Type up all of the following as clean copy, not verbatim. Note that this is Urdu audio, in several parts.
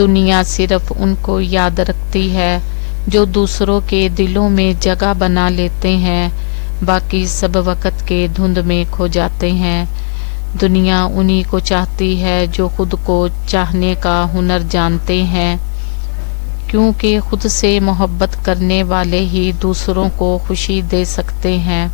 دنیا صرف ان کو یاد رکھتی ہے جو دوسروں کے دلوں میں جگہ بنا لیتے ہیں، باقی سب وقت کے دھند میں کھو جاتے ہیں۔ دنیا انہی کو چاہتی ہے جو خود کو چاہنے کا ہنر جانتے ہیں، کیونکہ خود سے محبت کرنے والے ہی دوسروں کو خوشی دے سکتے ہیں۔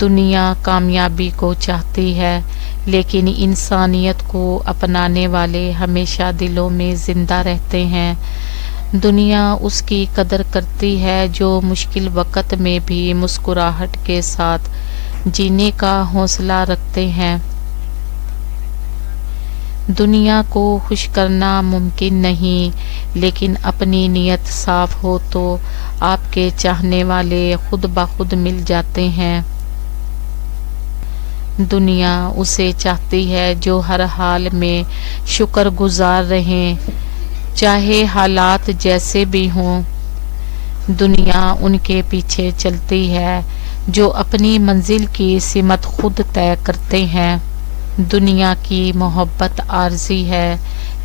دنیا کامیابی کو چاہتی ہے، لیکن انسانیت کو اپنانے والے ہمیشہ دلوں میں زندہ رہتے ہیں۔ دنیا اس کی قدر کرتی ہے جو مشکل وقت میں بھی مسکراہٹ کے ساتھ جینے کا حوصلہ رکھتے ہیں۔ دنیا کو خوش کرنا ممکن نہیں، لیکن اپنی نیت صاف ہو تو آپ کے چاہنے والے خود بخود مل جاتے ہیں۔ دنیا اسے چاہتی ہے جو ہر حال میں شکر گزار رہیں، چاہے حالات جیسے بھی ہوں۔ دنیا ان کے پیچھے چلتی ہے جو اپنی منزل کی سمت خود طے کرتے ہیں۔ دنیا کی محبت عارضی ہے،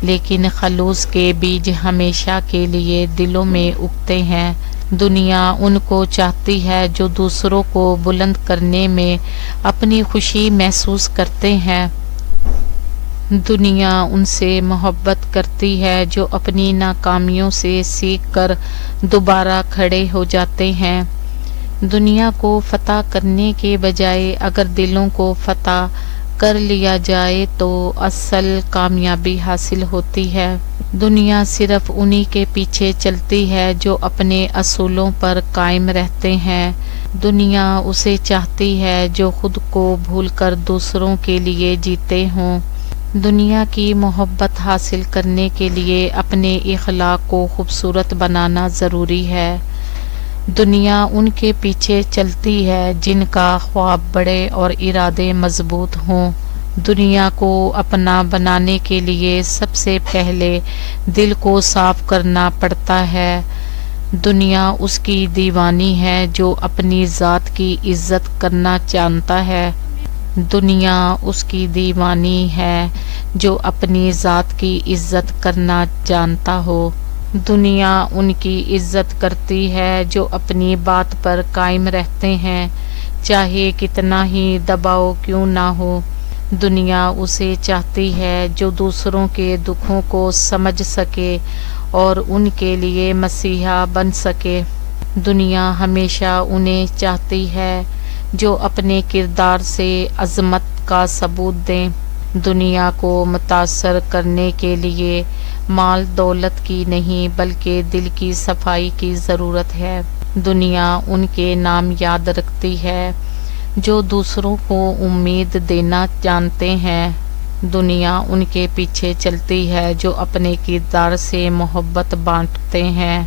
لیکن خلوص کے بیج ہمیشہ کے لیے دلوں میں اگتے ہیں۔ دنیا ان کو چاہتی ہے جو دوسروں کو بلند کرنے میں اپنی خوشی محسوس کرتے ہیں۔ دنیا ان سے محبت کرتی ہے جو اپنی ناکامیوں سے سیکھ کر دوبارہ کھڑے ہو جاتے ہیں۔ دنیا کو فتح کرنے کے بجائے اگر دلوں کو فتح کر لیا جائے تو اصل کامیابی حاصل ہوتی ہے۔ دنیا صرف انہی کے پیچھے چلتی ہے جو اپنے اصولوں پر قائم رہتے ہیں۔ دنیا اسے چاہتی ہے جو خود کو بھول کر دوسروں کے لیے جیتے ہوں۔ دنیا کی محبت حاصل کرنے کے لیے اپنے اخلاق کو خوبصورت بنانا ضروری ہے۔ دنیا ان کے پیچھے چلتی ہے جن کا خواب بڑے اور ارادے مضبوط ہوں۔ دنیا کو اپنا بنانے کے لیے سب سے پہلے دل کو صاف کرنا پڑتا ہے۔ دنیا اس کی دیوانی ہے جو اپنی ذات کی عزت کرنا جانتا ہے۔ دنیا اس کی دیوانی ہے جو اپنی ذات کی عزت کرنا جانتا ہو۔ دنیا ان کی عزت کرتی ہے جو اپنی بات پر قائم رہتے ہیں، چاہے کتنا ہی دباؤ کیوں نہ ہو۔ دنیا اسے چاہتی ہے جو دوسروں کے دکھوں کو سمجھ سکے اور ان کے لیے مسیحا بن سکے۔ دنیا ہمیشہ انہیں چاہتی ہے جو اپنے کردار سے عظمت کا ثبوت دیں۔ دنیا کو متاثر کرنے کے لیے مال دولت کی نہیں بلکہ دل کی صفائی کی ضرورت ہے۔ دنیا ان کے نام یاد رکھتی ہے جو دوسروں کو امید دینا جانتے ہیں۔ دنیا ان کے پیچھے چلتی ہے جو اپنے کردار سے محبت بانٹتے ہیں۔